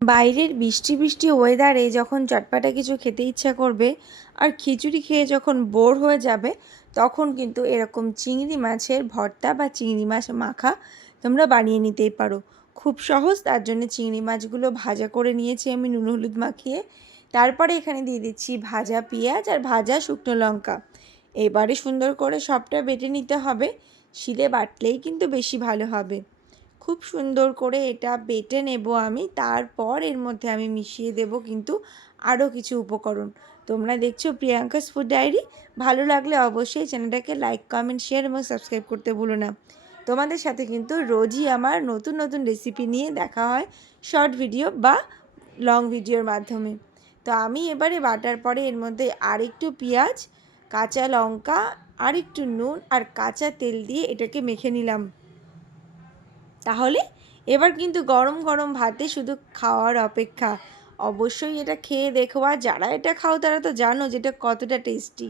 বাইরের বৃষ্টি বৃষ্টি ওয়েদারে যখন চটপাটা কিছু খেতে ইচ্ছা করবে আর খিচুড়ি খেয়ে যখন বোর হয়ে যাবে, তখন কিন্তু এরকম চিংড়ি মাছের ভর্তা বা চিংড়ি মাছ মাখা তোমরা বানিয়ে নিতেই পারো। খুব সহজ। তার জন্য চিংড়ি মাছগুলো ভাজা করে নিয়েছি আমি নুন হলুদ মাখিয়ে। তারপরে এখানে দিয়ে দিচ্ছি ভাজা পেঁয়াজ আর ভাজা শুকনো লঙ্কা। এবারে সুন্দর করে সবটা বেটে নিতে হবে। শিলে বাটলেই কিন্তু বেশি ভালো হবে। খুব সুন্দর করে এটা বেটে নেব আমি। তারপর এর মধ্যে আমি মিশিয়ে দেব কিন্তু আরও কিছু উপকরণ। তোমরা দেখছো প্রিয়াঙ্কাস ফুড ডায়েরি। ভালো লাগলে অবশ্যই চ্যানেলটাকে লাইক, কমেন্ট, শেয়ার এবং সাবস্ক্রাইব করতে ভুলো না। তোমাদের সাথে কিন্তু রোজই আমার নতুন নতুন রেসিপি নিয়ে দেখা হয়, শর্ট ভিডিও বা লং ভিডিওর মাধ্যমে। তো আমি এবারে বাটার পরে এর মধ্যে আরেকটু পেঁয়াজ, কাঁচা লঙ্কা, আরেকটু নুন আর কাঁচা তেল দিয়ে এটাকে মেখে নিলাম। তাহলে এবার কিন্তু গরম গরম ভাতে শুধু খাওয়ার অপেক্ষা। অবশ্যই এটা খেয়ে দেখো, আর যারা এটা খাও তারা তো জানো যেটা কতটা টেস্টি।